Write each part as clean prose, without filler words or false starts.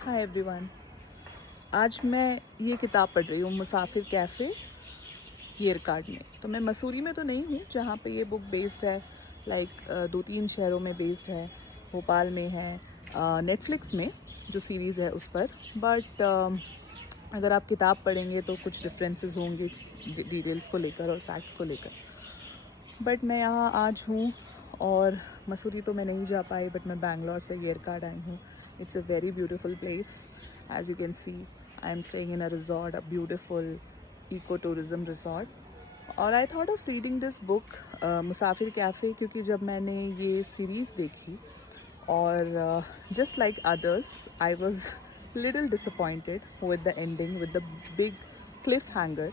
Hi everyone. आज मैं ये किताब पढ़ रही हूँ मुसाफिर कैफ़े येरकाड में। तो मैं मसूरी में तो नहीं हूँ जहाँ पे ये बुक बेस्ड है। दो तीन शहरों में बेस्ड है। भोपाल में है, नेटफ्लिक्स में जो सीरीज़ है उस पर। बट अगर आप किताब पढ़ेंगे तो कुछ डिफरेंसेस होंगे डिटेल्स को लेकर और फैक्ट्स को लेकर। बट मैं यहाँ आज हूँ और मसूरी तो मैं नहीं जा पाई, बट मैं बैंगलोर से येरकाड आई हूँ। It's a very beautiful place. As you can see, I am staying in a resort, a beautiful eco tourism resort. और I thought of reading this book Musafir cafe, क्योंकि जब मैंने ये सीरीज़ देखी और just like others I was little disappointed with the ending, with the big cliffhanger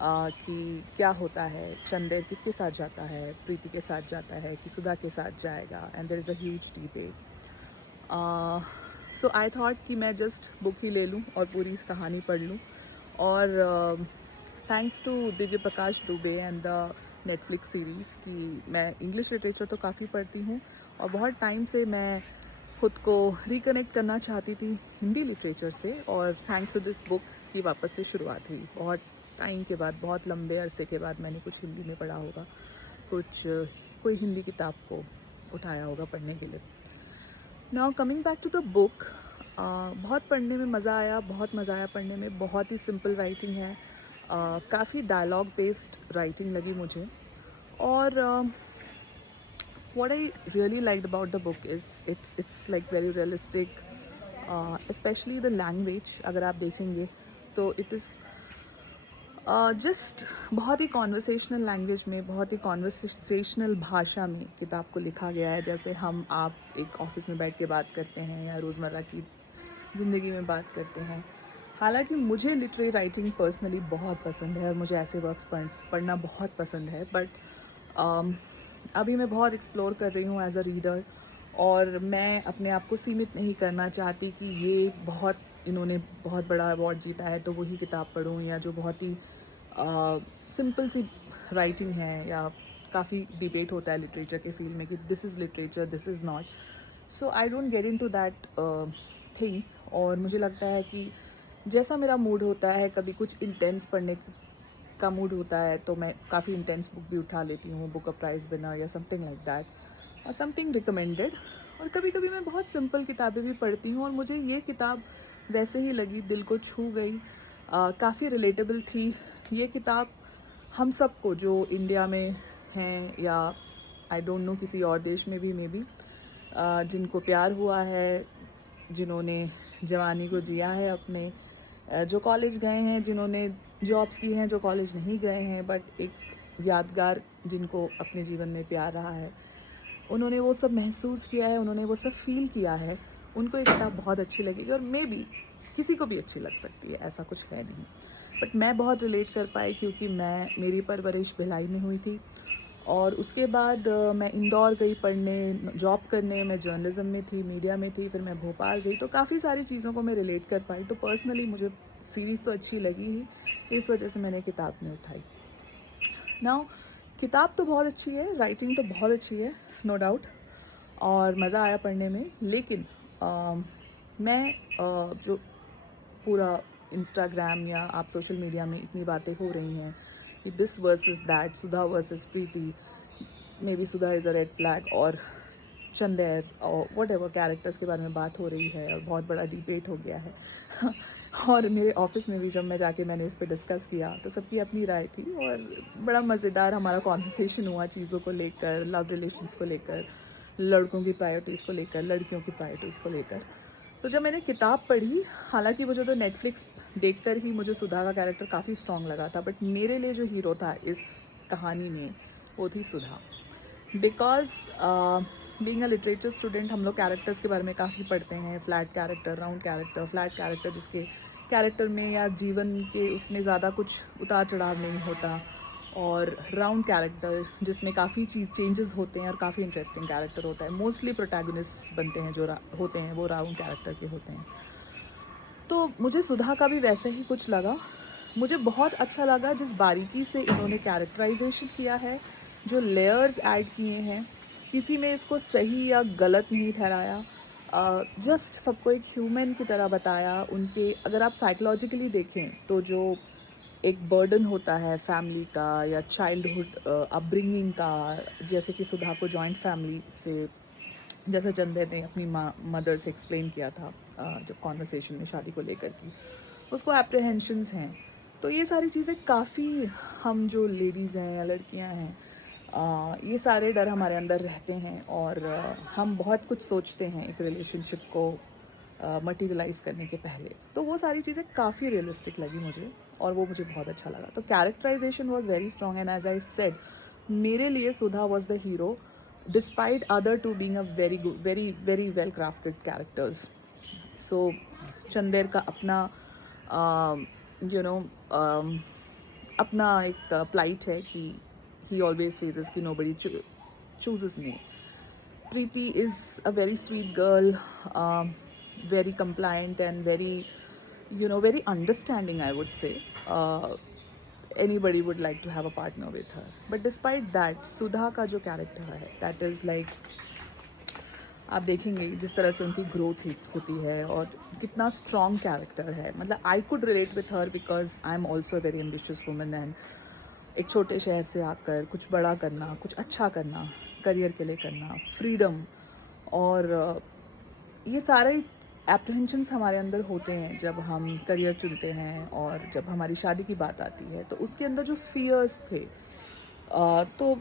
कि क्या होता है, चंदेर किसके साथ जाता है, प्रीति के साथ जाता है कि सुधा के साथ जाएगा, and there is a huge debate. So I thought कि मैं जस्ट बुक ही ले लूँ और पूरी कहानी पढ़ लूँ। और thanks to Divya Prakash Dubey and the Netflix series कि मैं इंग्लिश लिटरेचर तो काफ़ी पढ़ती हूँ और बहुत टाइम से मैं खुद को रिकनेक्ट करना चाहती थी हिंदी लिटरेचर से, और थैंक्स टू दिस बुक की वापस से शुरुआत हुई। बहुत टाइम के बाद, बहुत लंबे अरसे के बाद मैंने कुछ हिंदी में पढ़ा होगा, कोई हिंदी किताब को उठाया होगा पढ़ने के लिए। Now coming back to the book, बहुत पढ़ने में मज़ा आया, बहुत मज़ा आया पढ़ने में। बहुत ही सिंपल राइटिंग है, काफ़ी डायलॉग बेस्ड राइटिंग लगी मुझे। और what I really liked about the book is it's like very realistic, especially the language। अगर आप देखेंगे तो it is जस्ट बहुत ही कॉन्वर्सेशनल लैंग्वेज में, बहुत ही कॉन्वर्सेशनल भाषा में किताब को लिखा गया है, जैसे हम आप एक ऑफिस में बैठ के बात करते हैं या रोज़मर्रा की ज़िंदगी में बात करते हैं। हालांकि मुझे लिटरेरी राइटिंग पर्सनली बहुत पसंद है और मुझे ऐसे वर्क्स पढ़ना बहुत पसंद है, बट अभी मैं बहुत एक्सप्लोर कर रही हूँ एज अ रीडर, और मैं अपने आप को सीमित नहीं करना चाहती कि ये इन्होंने बहुत बड़ा अवार्ड जीता है तो वही किताब पढूं, या जो बहुत ही सिंपल सी राइटिंग है, या काफ़ी डिबेट होता है लिटरेचर के फील्ड में कि this is literature, this is not. So I don't get into that thing. और मुझे लगता है कि जैसा मेरा मूड होता है, कभी कुछ इंटेंस पढ़ने का मूड होता है तो मैं काफ़ी इंटेंस बुक भी उठा लेती हूँ, बुक अ प्राइज़ विनर या समथिंग लाइक दैट, और समथिंग रिकमेंडेड। और कभी कभी मैं बहुत सिंपल किताबें भी पढ़ती हूँ, और मुझे ये किताब वैसे ही लगी, दिल को छू गई, काफ़ी रिलेटेबल थी। ये किताब हम सबको जो इंडिया में हैं, या आई डोंट नो किसी और देश में भी मे बी, जिनको प्यार हुआ है, जिन्होंने जवानी को जिया है अपने, जो कॉलेज गए हैं, जिन्होंने जॉब्स की हैं, जो कॉलेज नहीं गए हैं, बट एक यादगार जिनको अपने जीवन में प्यार रहा है, उन्होंने वो सब महसूस किया है, उन्होंने वो सब फील किया है, उनको ये किताब बहुत अच्छी लगेगी। और मे बी किसी को भी अच्छी लग सकती है, ऐसा कुछ है नहीं, बट मैं बहुत रिलेट कर पाई क्योंकि मेरी परवरिश भिलाई में हुई थी। और उसके बाद मैं इंदौर गई पढ़ने, जॉब करने, मैं जर्नलिज्म में थी, मीडिया में थी, फिर मैं भोपाल गई, तो काफ़ी सारी चीज़ों को मैं रिलेट कर पाई। तो पर्सनली मुझे सीरीज़ तो अच्छी लगी ही, इस वजह से मैंने किताब में उठाई। नाउ किताब तो बहुत अच्छी है, राइटिंग तो बहुत अच्छी है, नो डाउट, और मज़ा आया पढ़ने में। लेकिन मैं जो पूरा इंस्टाग्राम या आप सोशल मीडिया में इतनी बातें हो रही हैं कि this versus that, Sudha versus Preeti, may be Sudha is a red flag, और चंदेर और वट एवर कैरेक्टर्स के बारे में बात हो रही है और बहुत बड़ा डिबेट हो गया है और मेरे ऑफिस में भी जब मैंने इस पर डिस्कस किया तो सबकी अपनी राय थी, और बड़ा मज़ेदार हमारा कॉन्वर्सेशन हुआ चीज़ों को लेकर, लव रिलेशंस को लेकर, लड़कों की प्रायोरिटीज़ को लेकर, लड़कियों की प्रायोरिटीज़ को लेकर। तो जब मैंने किताब पढ़ी, हालांकि मुझे तो नेटफ्लिक्स देखकर ही मुझे सुधा का कैरेक्टर काफ़ी स्ट्रॉन्ग लगा था, बट मेरे लिए जो हीरो था इस कहानी में वो थी Sudha. Because being a literature student हम लोग कैरेक्टर्स के बारे में काफ़ी पढ़ते हैं, flat character, round character, flat character जिसके कैरेक्टर में या जीवन के उसमें ज़्यादा कुछ उतार चढ़ाव नहीं होता, और राउंड कैरेक्टर जिसमें काफ़ी चेंजेस होते हैं और काफ़ी इंटरेस्टिंग कैरेक्टर होता है। मोस्टली प्रोटैगनिस्ट बनते हैं जो होते हैं वो राउंड कैरेक्टर के होते हैं। तो मुझे सुधा का भी वैसे ही कुछ लगा। मुझे बहुत अच्छा लगा जिस बारीकी से इन्होंने कैरेक्टराइजेशन किया है, जो लेयर्स ऐड किए हैं, किसी में इसको सही या गलत नहीं ठहराया। जस्ट सबको एक ह्यूमन की तरह बताया। उनके अगर आप साइकोलॉजिकली देखें तो जो एक बर्डन होता है फैमिली का या चाइल्डहुड अपब्रिंगिंग का, जैसे कि सुधा को जॉइंट फैमिली से, जैसे चंदे ने अपनी मदर से एक्सप्लेन किया था जब कॉन्वर्सेशन में शादी को लेकर की, उसको एप्रीहेंशंस हैं। तो ये सारी चीज़ें काफ़ी, हम जो लेडीज़ हैं या लड़कियां हैं, ये सारे डर हमारे अंदर रहते हैं और हम बहुत कुछ सोचते हैं एक रिलेशनशिप को मटीरियलाइज करने के पहले। तो वो सारी चीज़ें काफ़ी रियलिस्टिक लगी मुझे और वो मुझे बहुत अच्छा लगा। तो characterisation was very strong and as I said, मेरे लिए Sudha was the hero despite other two being a very good, very very well crafted characters. So Chander का अपना यू नो अपना एक प्लाइट है कि he always faces कि nobody chooses me. Preeti is a very sweet girl, very compliant and very, very understanding, I would say. Anybody would like to have a partner with her. But despite that, Sudha का जो character है, that is like, आप देखेंगे जिस तरह से उनकी growth होती है और कितना स्ट्रॉन्ग कैरेक्टर है। मतलब I could relate with her because I am also a very ambitious woman and एक छोटे शहर से आकर कुछ बड़ा करना, कुछ अच्छा करना, करियर के लिए करना, फ्रीडम, और ये सारे एप्रीहेंशंस हमारे अंदर होते हैं जब हम करियर चुनते हैं और जब हमारी शादी की बात आती है। तो उसके अंदर जो फियर्स थे, तो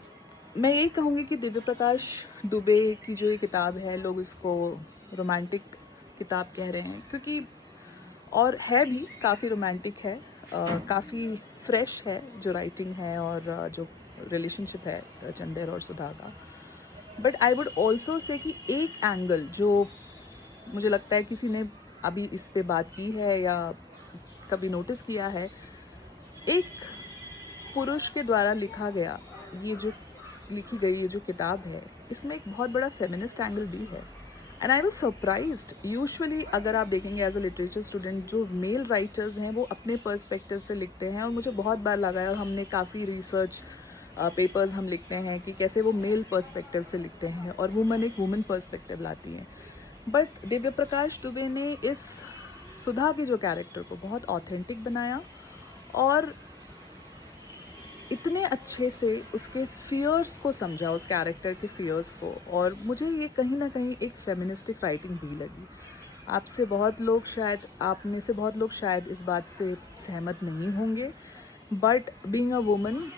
मैं यही कहूँगी कि दिव्य प्रकाश दुबे की जो ये किताब है, लोग इसको रोमांटिक किताब कह रहे हैं क्योंकि, और है भी काफ़ी रोमांटिक है, काफ़ी फ्रेश है जो राइटिंग है और जो रिलेशनशिप है चंदेर और सुधा का। But I would also say कि एक एंगल जो मुझे लगता है किसी ने अभी इस पे बात की है या कभी नोटिस किया है, एक पुरुष के द्वारा लिखा गया लिखी गई ये जो किताब है, इसमें एक बहुत बड़ा फेमिनिस्ट एंगल भी है। And I was surprised. Usually अगर आप देखेंगे एज अ लिटरेचर स्टूडेंट, जो मेल राइटर्स हैं वो अपने पर्सपेक्टिव से लिखते हैं, और मुझे बहुत बार लगा है और हमने काफ़ी रिसर्च पेपर्स हम लिखते हैं कि कैसे वो मेल पर्सपेक्टिव से लिखते हैं और वुमन एक वुमन पर्सपेक्टिव लाती हैं। बट दिव्य प्रकाश दुबे ने इस सुधा के जो कैरेक्टर को बहुत ऑथेंटिक बनाया और इतने अच्छे से उसके फियर्स को समझा, उस कैरेक्टर के फियर्स को, और मुझे ये कहीं ना कहीं एक फेमिनिस्टिक राइटिंग भी लगी। आप में से बहुत लोग शायद इस बात से सहमत नहीं होंगे, बट बीइंग अ वुमन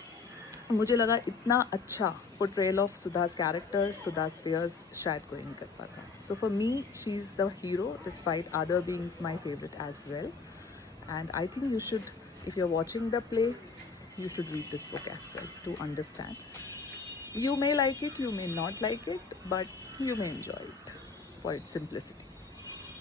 मुझे लगा इतना अच्छा portrayal of Sudha's character, Sudha's fierce शायद कोई नहीं कर पाता। So for me she is the hero despite other beings my favourite as well, and I think you should, if you're watching the play, you should read this book as well to understand. You may like it, you may not like it, but you may enjoy it for its simplicity.